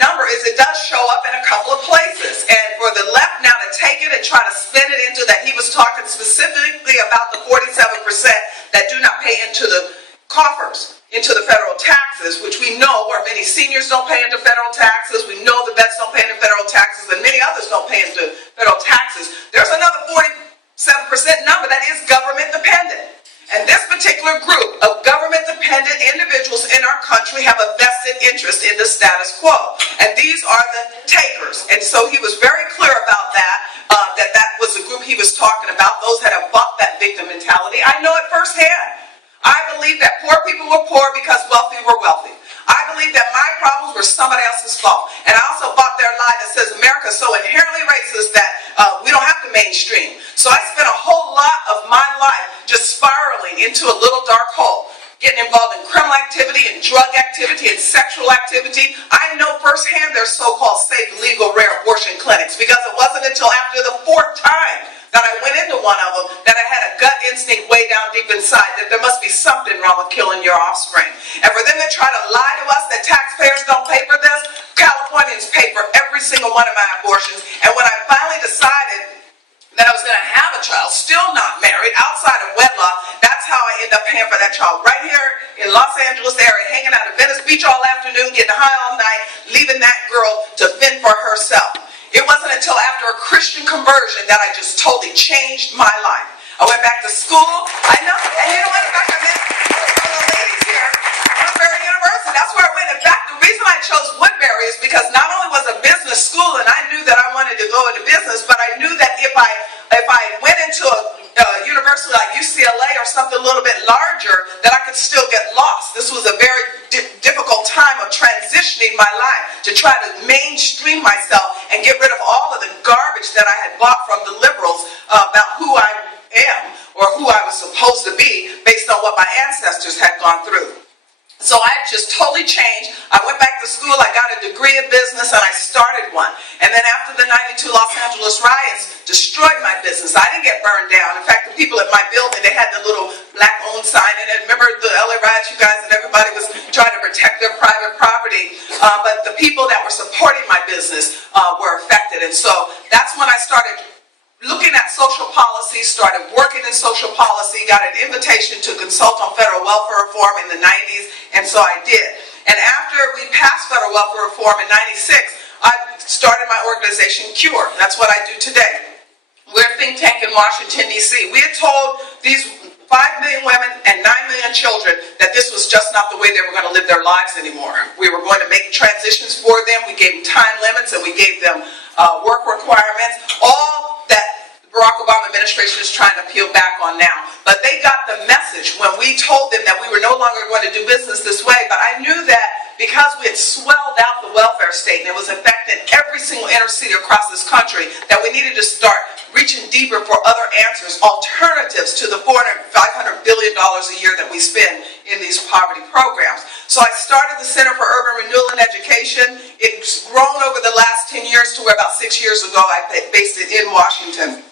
number is it does show up in a couple of places. And for the left now to take it and try to spin it into that he was talking specifically about the 47% that do not pay into the coffers, into the federal taxes, which we know where many seniors don't pay into federal taxes. We know the vets don't pay into federal taxes, and many others don't pay into federal taxes. There's another 47% number that is government dependent. And this particular group of government-dependent individuals in our country have a vested interest in the status quo. And these are the takers. And so he was very clear about that, that was the group he was talking about, those that have bought that victim mentality. I know it firsthand. I believe that poor people were poor because wealthy were wealthy. I believe that my problems were somebody else's fault. And I also bought their lie that says America is so inherently racist that we don't have to mainstream. So I spent a whole lot of my life just spiraling into a little dark hole, getting involved in criminal activity and drug activity and sexual activity. I know firsthand their so-called safe, legal, rare abortion clinics, because it wasn't until after the 4th time that I went into one of them that I had a gut instinct way down deep inside that there must be something wrong with killing your offspring. And for them to try to lie to us that taxpayers don't pay for this, Californians pay for every single one of my abortions. And when I finally decided that I was going to have a child, still not married, outside of wedlock, that's how I ended up paying for that child right here in Los Angeles area, hanging out at Venice Beach all afternoon, getting high all night, leaving that girl to fend for herself. It wasn't until after a Christian conversion that I just totally changed my life. I went back to school. I know, and you know what? In fact, I met one of the ladies here at Woodbury University. That's where I went. In fact, the reason I chose Woodbury is because not only was it a business school, and I knew that I wanted to go into business, but I knew that if I went into a university like UCLA or something a little bit larger, that I could still get lost. This was a very difficult time of transitioning my life to try to mainstream myself and get rid of all of the garbage that I had bought from the liberals about who I am or who I was supposed to be based on what my ancestors had gone through. So I just totally changed. I went back to school, I got a degree in business, and I started one. And then after the 92 Los Angeles riots destroyed my business, I didn't get burned down. In fact, the people at my building, they had the little black-owned sign in it. Remember the LA riots, you guys, and everybody was trying to protect their private property. But the people that were supporting my business were affected. And so that's when I started looking at social policy, started working in social policy, got an invitation to consult on federal welfare reform in the 90s, and so I did. And after we passed federal welfare reform in 96, I started my organization, CURE. That's what I do today. We're a think tank in Washington, D.C. We had told these 5 million women and 9 million children that this was just not the way they were going to live their lives anymore. We were going to make transitions for them. We gave them time limits, and we gave them work requirements, all that the Barack Obama administration is trying to peel back on now. But they got the message when we told them that we were no longer going to do business this way. But I knew that because we had swelled out the welfare state and it was affecting every single inner city across this country, that we needed to start reaching deeper for other answers, alternatives to the $500 billion a year that we spend in these poverty programs. So I started the Center for Urban Renewal and Education. It's grown over the last 10 years to where about 6 years ago I based it in Washington.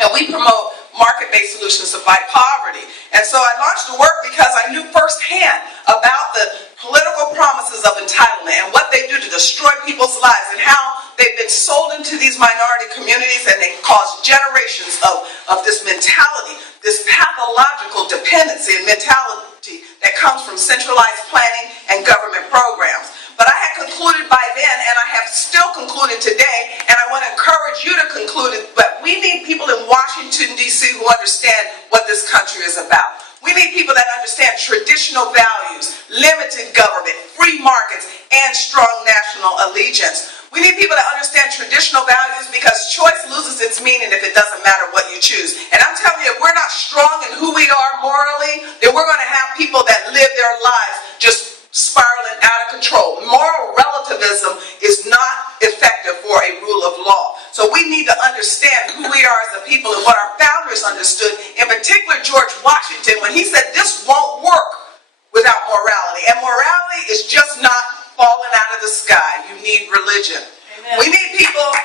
And we promote market-based solutions to fight poverty. And so I launched the work because I knew firsthand about the political promises of entitlement and what they do to destroy people's lives and how they've been sold into these minority communities, and they cause generations of this mentality, this pathological dependency and mentality that comes from centralized planning and government programs. But I had concluded by then, and I have still concluded today, and I want to encourage you to conclude it, but we need people in Washington, D.C. who understand what this country is about. We need people that understand traditional values, limited government, free markets, and strong national allegiance. We need people that understand traditional values, because choice loses its meaning if it doesn't matter what you choose. And I'm telling you, if we're not strong in who we are morally, then we're going to have people that live their lives just spiraling out of control. Moral relativism is not effective for a rule of law. So we need to understand who we are as a people and what our founders understood, in particular George Washington, when he said this won't work without morality. And morality is just not falling out of the sky. You need religion. Amen. We need people in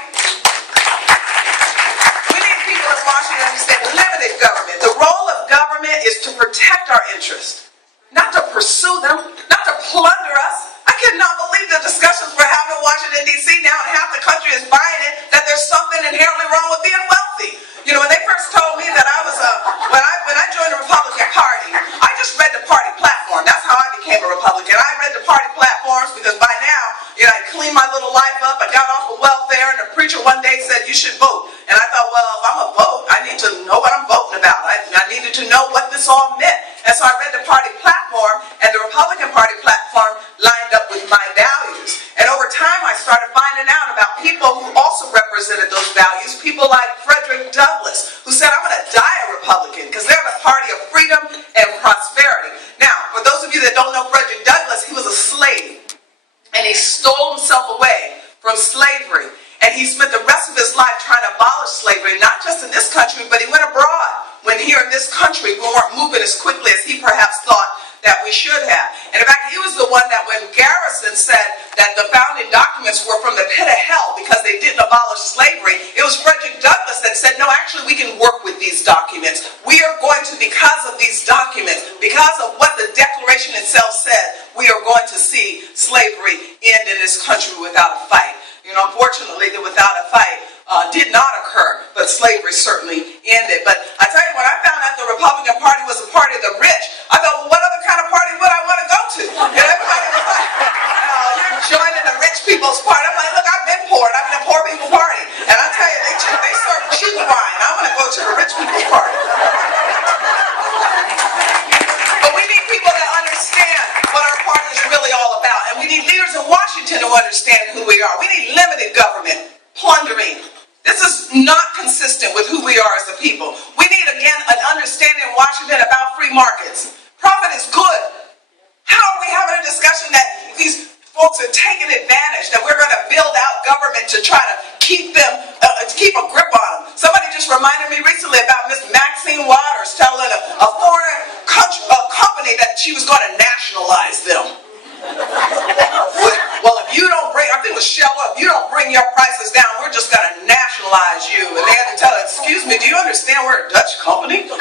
Washington to understand limited government. The role of government is to protect our interests, not to pursue them, not to plunder us. I cannot believe the discussions we're little life up. I got off of welfare, and the preacher one day said, you should vote. And I thought, well, if I'm a vote, I need to know what I'm voting about. I needed to know what this all meant. And so I read the party platform, and the Republican Party platform lined up with my values. And over time, I started finding out about people who also represented those values, people like Frederick Douglass, who said, I'm going to die a Republican, because they're the party of freedom and prosperity. Now, for those of you that don't know Frederick Douglass, he was a slave, and he stole himself away from slavery. And he spent the rest of his life trying to abolish slavery, not just in this country, but he went abroad, when here in this country we weren't moving as quickly as he perhaps thought that we should have. And in fact, he was the one that when Garrison said that the founding documents were from the pit of hell because they didn't abolish slavery, it was Frederick Douglass that said, no, actually we can work with these documents. We are going to, because of these documents, because of what the Declaration itself said, we are going to see slavery end in this country without a fight. You know, unfortunately, the without a fight did not occur, but slavery certainly ended. But I tell you, when I found out the Republican Party was a party of the rich, I thought, well, what other kind of party would I want to go to? And everybody was like, you're joining the rich people's party. I'm like, look, I've been poor, and I'm in a poor people party. And I tell you, they serve cheap wine. I'm going to go to the rich people's party. But we need people that understand what our party is really all about. And we need leaders in Washington who understand who we are. We need limited government, plundering. This is not consistent with who we are as a people. We need, again, an understanding in Washington about free markets. Profit is good. How are we having a discussion that these folks are taking advantage, that we're going to build out government to try to keep them, keep a grip on them? Somebody just reminded me recently about Miss Maxine Waters telling a foreign company that she was going to nationalize them. Well, if you don't bring, I think it was Shell, if you don't bring your prices down, we're just going to nationalize you. And they had to tell her, excuse me, do you understand we're a Dutch company? Well,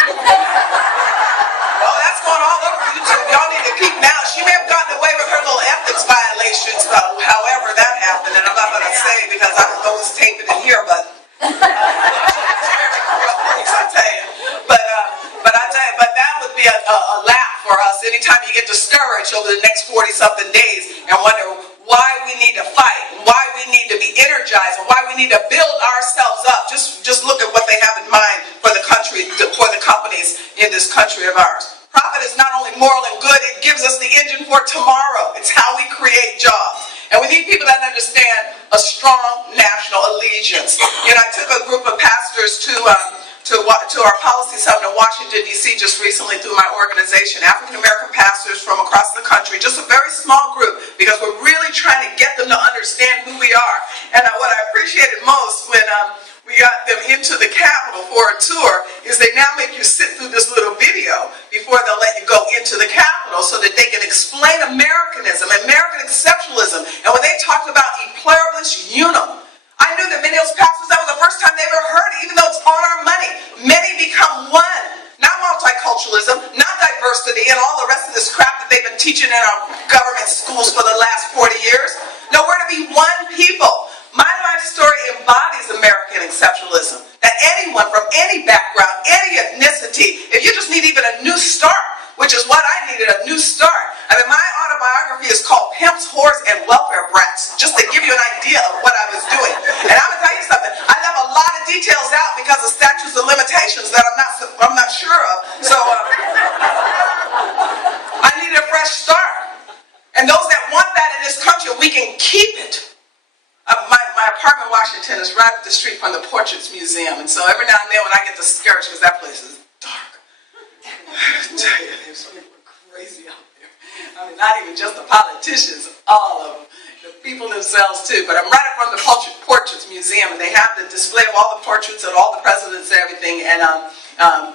that's going all over YouTube. Y'all need to keep now. She may have gotten away with her little ethics violations, however that happened. And I'm not going to say because I don't know who's taping in here, but I tell you. But that would be a laugh for us anytime you get discouraged over the next 40-something days and wonder why we need to fight, why we need to be energized, and why we need to build ourselves up. Just look at what they have in mind for the country, for the companies in this country of ours. Profit is not only moral and good, it gives us the engine for tomorrow. It's how we create jobs. And we need people that understand a strong national allegiance. You know, I took a group of pastors to our policy summit in Washington, D.C. just recently through my organization, African American pastors from across the country, just a very small group, because we're really trying to get them to understand who we are. And what I appreciated most when we got them into the Capitol for a tour is they now make you sit through this little video before they'll let you go into the Capitol so that they can explain Americanism, American exceptionalism. And when they talked about e pluribus unum, I knew that many of those pastors, that was the first time they ever heard it, even though it's on our money. Many become one. Not multiculturalism, not diversity, and all the rest of this crap that they've been teaching in our government schools for the last 40 years. No, we're to be one people. My life story embodies American exceptionalism. That anyone from any background, any ethnicity, if you just need even a new start, which is what I needed, a new start. I mean, my autobiography is called Pimps, Whores, and Welfare Brats, just to give you an idea of what I was doing. And I'm going to tell you something. I left a lot of details out because of statutes of limitations that I'm not sure of. So I needed a fresh start. And those that want that in this country, we can keep it. My apartment in Washington is right up the street from the Portraits Museum. And so every now and then when I get discouraged, because that place is dark, I tell you, there's people crazy out there. I mean, not even just the politicians, all of them. The people themselves too. But I'm right in front of the Portraits Museum, and they have the display of all the portraits of all the presidents and everything. And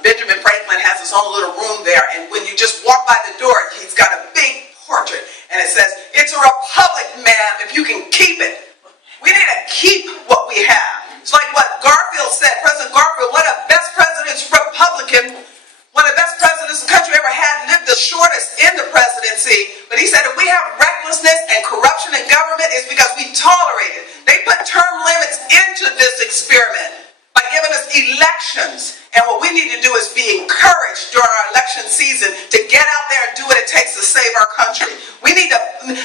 Benjamin Franklin has his own little room there. And when you just walk by the door, he's got a big portrait. And it says, "It's a republic, ma'am, if you can keep it." We need to keep what we have. It's like what Garfield said, President Garfield, one of the best presidents, Republican, one of the best presidents the country ever had, lived the shortest in the presidency. But he said if we have recklessness and corruption in government, it's because we tolerate it. They put term limits into this experiment by giving us elections. And what we need to do is be encouraged during our election season to get out there and do what it takes to save our country. We need to,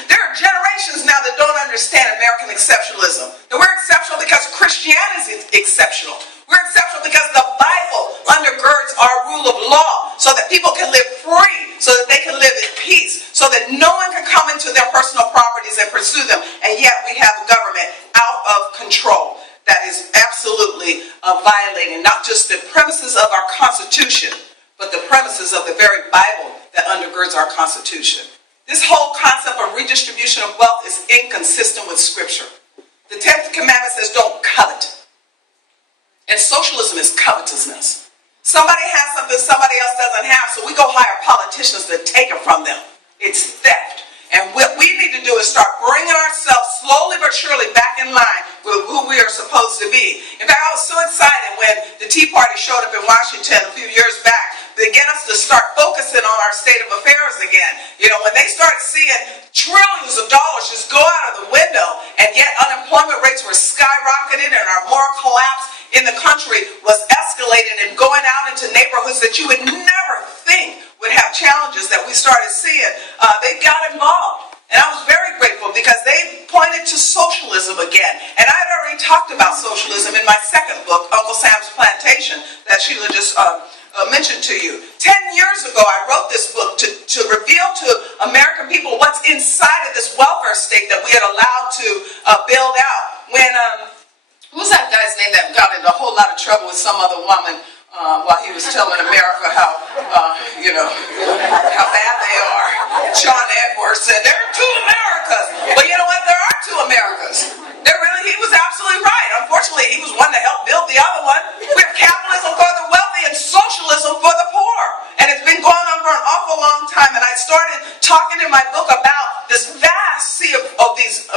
there are generations now that don't understand American exceptionalism. And we're exceptional because Christianity is exceptional. We're exceptional because the Bible undergirds our rule of law so that people can live free, so that they can live in peace, so that no one can come into their personal properties and pursue them. And yet we have a government out of control that is absolutely violating not just the premises of our Constitution, but the premises of the very Bible that undergirds our Constitution. This whole concept of redistribution of wealth is inconsistent with Scripture. The 10th commandment says don't covet. And socialism is covetousness. Somebody has something somebody else doesn't have, so we go hire politicians to take it from them. It's theft. And what we need to do is start bringing ourselves slowly but surely back in line with who we are supposed to be. In fact, I was so excited when the Tea Party showed up in Washington a few years back to get us to start focusing on our state of affairs again. You know, when they started seeing trillions of dollars just go out of the window, and yet unemployment rates were skyrocketing and our moral collapse in the country was escalating and going out into neighborhoods that you would never think would have challenges that we started seeing, they got involved. And I was very grateful because they pointed to socialism again. And I had already talked about socialism in my second book, Uncle Sam's Plantation, that Sheila just mentioned to you. 10 years ago, I wrote this book to reveal to American people what's inside of this welfare state that we had allowed to build out. When, who's that guy's name that got into a whole lot of trouble with some other woman while he was telling America how, how bad they are? John Edwards said, there are two Americas. But you know what? There are two Americas. He was absolutely right. Unfortunately, he was one to help build the other one. We have capitalism for the wealthy and socialism for the poor. And it's been going on for an awful long time. And I started talking in my book about this vast sea of these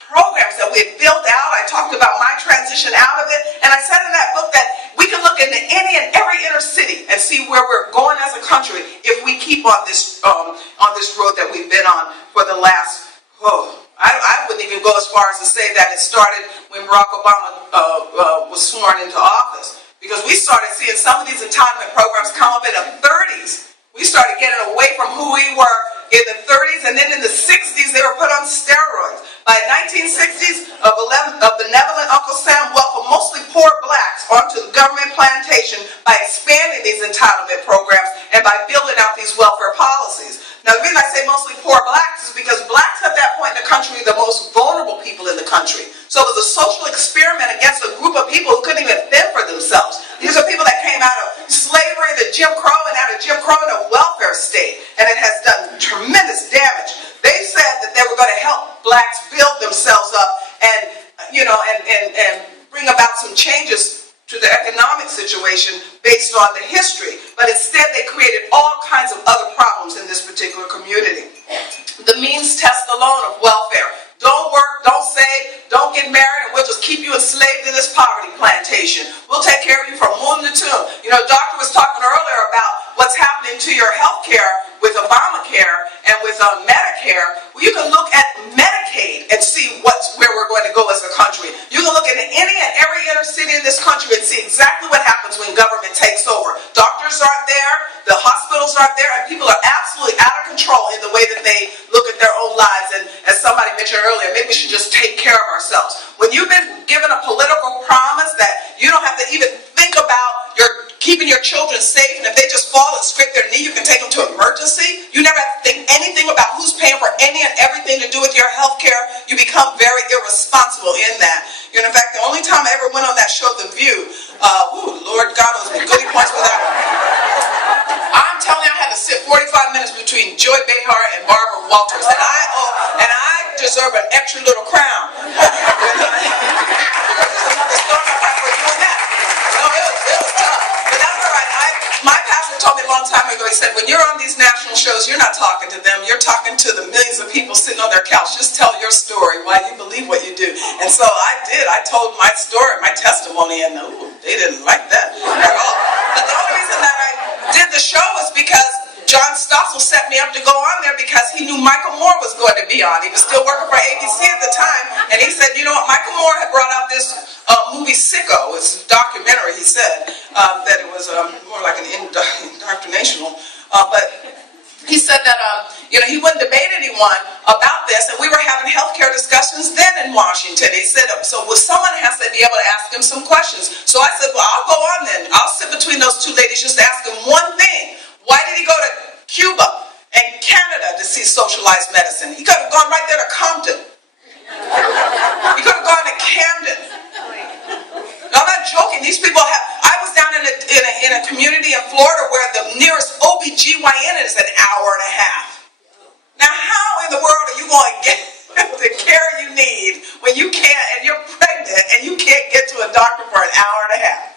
programs that we had built out. I talked about my transition out of it. And I said in that book that we can look into any and every inner city and see where we're going as a country if we keep on this road that we've been on for the last, I wouldn't even go as far as to say that it started when Barack Obama was sworn into office. Because we started seeing some of these entitlement programs come up in the 30s. We started getting away from who we were in the 30s, and then in the 60s they were put on steroids. By 1960s, a benevolent Uncle Sam welcomed mostly poor blacks onto the government plantation by expanding these entitlement programs and by building out these welfare policies. Now, the reason I say mostly poor blacks is because blacks at that point in the country were the most vulnerable people in the country. So it was a social experiment against a group of people who couldn't even fend for themselves. These are people that came out of slavery to Jim Crow and out of Jim Crow in a welfare state. And it has done tremendous damage. They said that they were going to help blacks build themselves up and bring about some changes to the economic situation based on the history. But instead they created all kinds of other problems in this particular community. The means test alone of welfare. Don't work, don't save, don't get married, and we'll just keep you enslaved in this poverty plantation. We'll take care of you from womb to tomb. You know, the doctor was talking earlier about what's happening to your health care with Obamacare and with Medicare. Well, you can look at Medicaid and see where we're going to go as a country. You can look at any and every inner city in this country and see exactly what happens when government takes over. Doctors aren't there, the hospitals aren't there, and people are absolutely out of control in the way that they look at their own lives. And as somebody mentioned earlier, maybe we should just take care of ourselves. When you've been given a political promise that you don't have to even think about keeping your children safe, and if they just fall and scrape their knee, you can take them to emergency. You never have to think anything about who's paying for any and everything to do with your health care. You become very irresponsible in that. And in fact, the only time I ever went on that show, The View, Lord God, those were goody points for that one. I'm telling you, I had to sit 45 minutes between Joy Behar and Barbara Walters, and I deserve an extra little crown. My pastor told me a long time ago, he said, when you're on these national shows, you're not talking to them, you're talking to the millions of people sitting on their couch. Just tell your story, why you believe what you do. And so I did. I told my story, my testimony, and they didn't like that at all. But the only reason that I did the show was because John Stossel set me up to go on there because he knew Michael Moore was going to be on. He was still working for ABC at the time, and he said, you know what, Michael Moore had brought out this movie Sicko. It's a documentary, he said, that it was more like an indoctrinational, but he said that he wouldn't debate anyone about this, and we were having healthcare discussions then, and in Washington. He said, so someone has to be able to ask him some questions. So I said, well, I'll go on then. I'll sit between those two ladies just to ask him one thing. Why did he go to Cuba and Canada to see socialized medicine? He could have gone right there to Compton. He could have gone to Camden. No, I'm not joking. These people have, I was down in a community in Florida where the nearest OBGYN is an hour and a half. Now, how in the world are you going to get the care you need when you can't, and you're pregnant, and you can't get to a doctor for an hour and a half?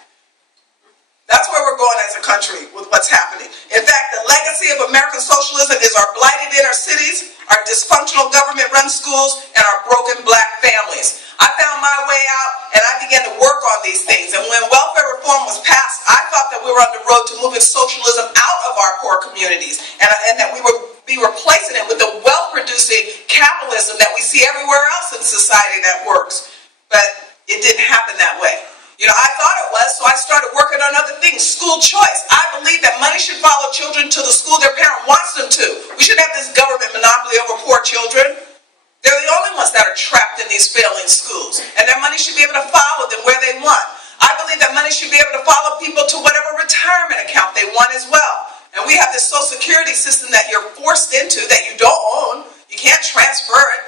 That's where we're going as a country with what's happening. In fact, the legacy of American socialism is our blighted inner cities, our dysfunctional government-run schools, and our broken black families. I found my way out, and I began to work on these things. And when welfare reform was passed, I thought that we were on the road to moving socialism out of our poor communities, and that we would be replacing it with the wealth-producing capitalism that we see everywhere else in society that works. But it didn't happen that way. You know, I thought it was, so I started working on other things. School choice. I believe that money should follow children to the school their parent wants them to. We shouldn't have this government monopoly over poor children. They're the only ones that are trapped in these failing schools. And their money should be able to follow them where they want. I believe that money should be able to follow people to whatever retirement account they want as well. And we have this Social Security system that you're forced into that you don't own. You can't transfer it.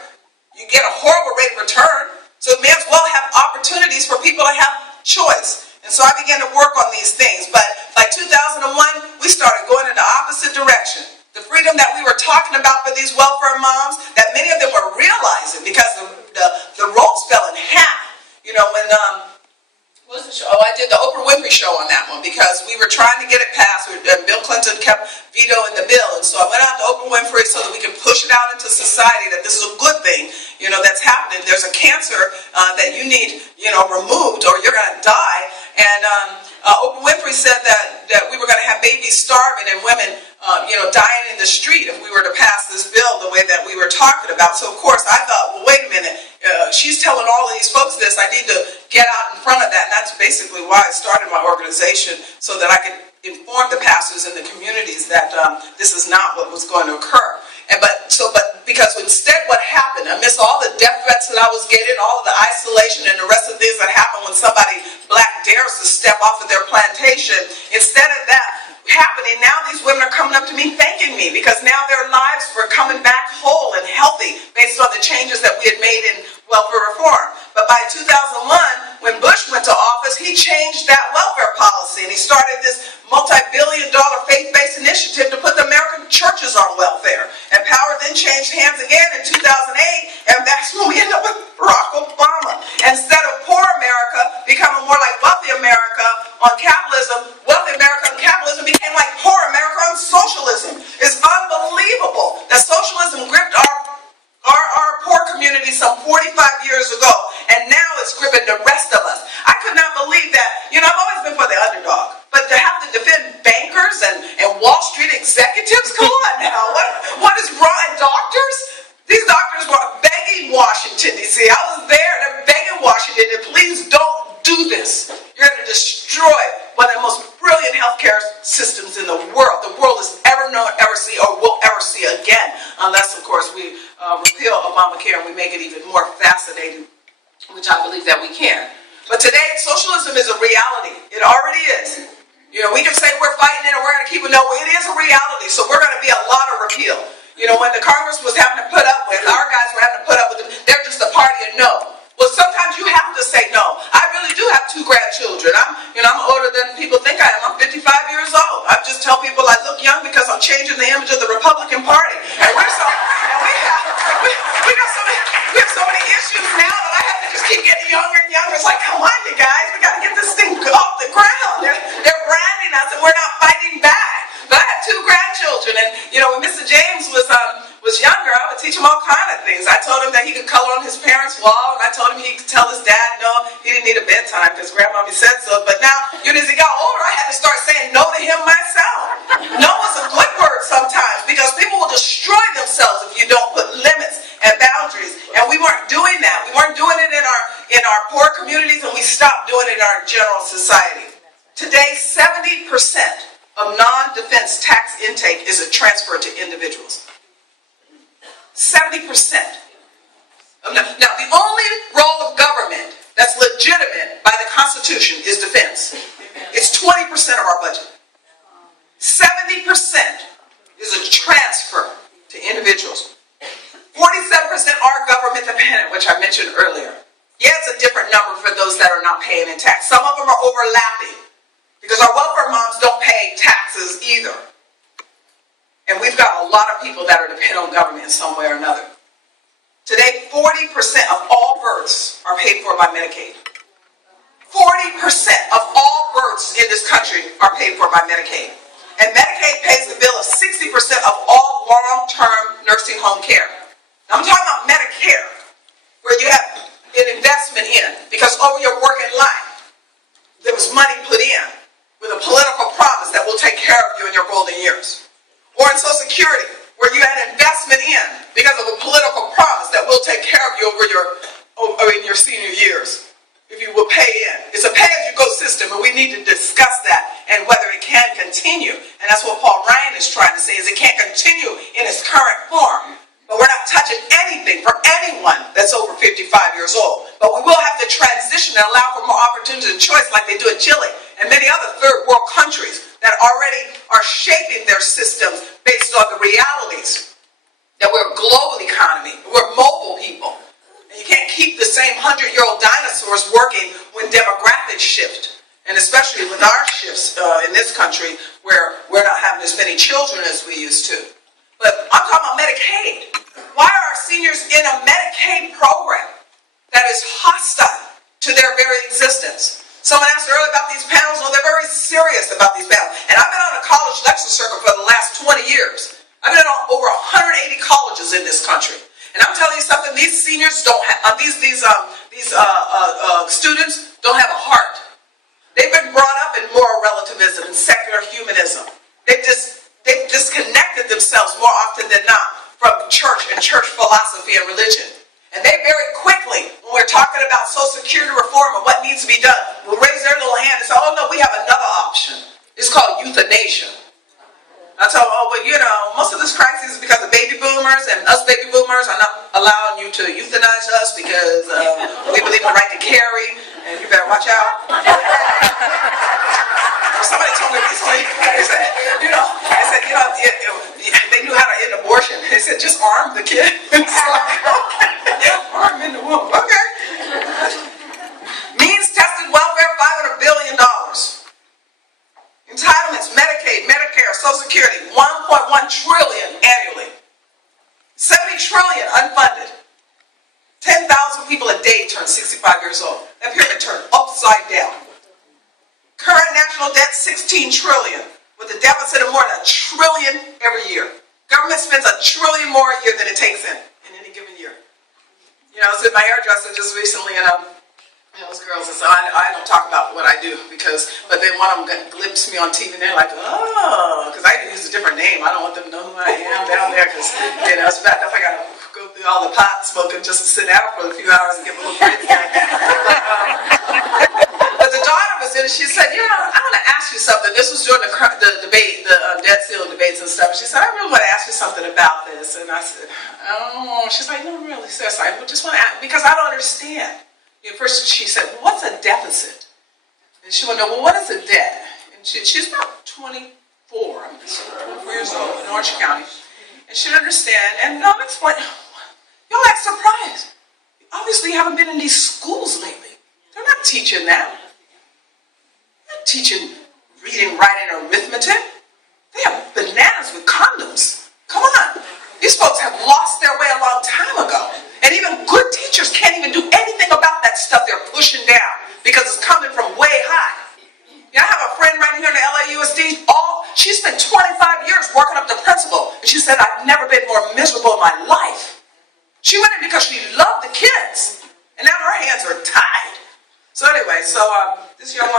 You get a horrible rate of return. So it may as well have opportunities for people to have choice. And so I began to work on these things. But by 2001, we started going in the opposite direction. The freedom that we were talking about for these welfare moms, that many of them were realizing because the roles fell in half. You know, when, what was the show? Oh, I did the Oprah Winfrey show on that one because we were trying to get it passed. Bill Clinton kept vetoing the bill. And so I went out to Oprah Winfrey so that we can push it out into society that this is a good thing, you know, that's happening. There's a cancer that you need, you know, removed or you're going to die. And Oprah Winfrey said that we were going to have babies starving and women, you know, dying in the street if we were to pass this bill the way that we were talking about. So, of course, I thought, well, wait a minute. She's telling all of these folks this. I need to get out in front of that. And that's basically why I started my organization, so that I could inform the pastors in the communities that this is not what was going to occur. But because instead what happened, amidst all the death threats that I was getting, all of the isolation and the rest of the things that happen when somebody black dares to step off of their plantation, instead of that happening, now these women are coming up to me thanking me because now their lives were coming back whole and healthy based on the changes that we had made in welfare reform. But by 2001, when Bush went to office, he changed that welfare policy and he started this multi-billion-dollar faith-based initiative to put the American churches on welfare. And power then changed hands again in 2008, and that's when we ended up with Barack Obama. Instead of poor America becoming more like wealthy America on capitalism, wealthy America on capitalism became like poor America on socialism. It's unbelievable that socialism gripped our poor community some 45 years ago, and now it's gripping the rest of us. I could not believe that. You know, I've always been for the underdog, but to have to defend bankers and Wall Street executives, come on now. What is wrong? And doctors? These doctors were begging Washington, D.C. I was there, they're begging Washington to please don't do this. You're going to destroy one of the most brilliant healthcare systems in the world has ever known, ever see, or will ever see again, unless, of course, we repeal Obamacare and we make it even more fascinating, which I believe that we can. But today, socialism is a reality. It already is. You know, we can say we're fighting it and we're going to keep it. No, it is a reality. So we're going to be a lot of repeal. You know, when the Congress was having to put up with, our guys were having to put up with them, they're just a party of no. Well, sometimes you have to say no. I really do have 2 grandchildren. I'm older than people think I am. I'm 55 years old. I just tell people I look young because I'm changing the image of the Republican Party. And we have so many issues now that I have to just keep getting younger and younger. It's like, come on, you guys, we got to get this thing off the ground. They're branding us, and we're not fighting back. But I have 2 grandchildren, and you know, when Mr. James was younger, I would teach him all kind of things. I told him that he could color on his parents' wall, and I told him he could tell his dad no, he didn't need a bedtime because grandmommy said so. But now, you know, as he got older, I had to start saying no to him myself. No is a good word sometimes because people will destroy themselves if you don't put limits and boundaries. And we weren't doing that. We weren't doing it in our poor communities, and we stopped doing it in our general society. Today, 70% of non-defense tax intake is a transfer to individuals. 70% Now, the only role of government that's legitimate by the Constitution is defense. It's 20% of our budget. 70% is a transfer to individuals. 47% are government dependent, which I mentioned earlier. Yeah, it's a different number for those that are not paying in tax. Some of them are overlapping because our welfare moms don't pay taxes either. And we've got a lot of people that are dependent on government in some way or another. Today, 40% of all births are paid for by Medicaid. 40% of all births in this country are paid for by Medicaid. And Medicaid pays the bill of 60% of all long-term nursing home care. Now, I'm talking about Medicare, where you have an investment in, because over your working life, there was money put in with a political promise that will take care of you in your golden years. Or in Social Security, where you had investment in because of a political promise that will take care of you in your senior years. If you will pay in. It's a pay-as-you-go system, and we need to discuss that and whether it can continue. And that's what Paul Ryan is trying to say, is it can't continue in its current form. But we're not touching anything for anyone that's over 55 years old. But we will have to transition and allow for more opportunity and choice like they do in Chile and many other third world countries that already are shaping their systems based on the realities that we're a global economy, we're mobile people. And you can't keep the same 100-year-old dinosaurs working when demographics shift. And especially with our shifts in this country where we're not having as many children as we used to. But I'm talking about Medicaid. Why are our seniors in a Medicaid program that is hostile to their very existence? Someone asked earlier about these panels. Well, they're very serious about these panels. And I've been on a college lecture circuit for the last 20 years. I've been on over 180 colleges in this country. And I'm telling you something, these seniors don't have, students don't have a heart. They've been brought up in moral relativism and secular humanism. They've disconnected themselves more often than not from church and church philosophy and religion. And they very quickly, when we're talking about Social Security reform and what needs to be done, will raise their little hand and say, oh no, we have another option. It's called euthanasia. I tell them, oh, but you know, most of this crisis is because of baby boomers, and us baby boomers are not allowing you to euthanize us because we believe in the right to carry, and you better watch out. Somebody told me recently, they said, they knew how to end abortion. They said, just arm the kid. It's like, okay, arm in the womb. Okay. Means-tested welfare, $500 billion. Entitlements, Medicaid, Medicare, Social Security, $1.1 trillion annually. $70 trillion unfunded. 10,000 people a day turn 65 years old. That pyramid turned upside down. Current national debt, $16 trillion, with a deficit of more than $1 trillion every year. Government spends $1 trillion more a year than it takes in any given year. You know, I was at my hairdresser just recently, and those girls, and so I don't talk about what I do but then one of them glimpsed me on TV and they're like, oh, because I use a different name. I don't want them to know who I am down there because, it's bad enough I got to go through all the pot smoking just to sit down for a few hours and give a little break. But the daughter was in it. She said, I want to ask you something. This was during the debate, the debt ceiling debates and stuff. She said, I really want to ask you something about this. And I said, oh. She's like, no, really, sis. I just want to ask because I don't understand. First she said, well, what's a deficit? And she wanted to know, well, what is a debt? And she's about 24 years old in Orange County. And she didn't understand. And I'm explaining, y'all act surprised. Obviously you haven't been in these schools lately. They're not teaching that. They're not teaching reading, writing, or arithmetic. They have bananas with condoms. Come on. These folks have lost their way a long time ago. And even good teachers can't even do anything about that stuff they're pushing down because it's coming from way high. I have a friend right here in the LAUSD. She spent 25 years working up the principal. And she said, I've never been more miserable in my life. She went in because she loved the kids. And now her hands are tied. So anyway, this young woman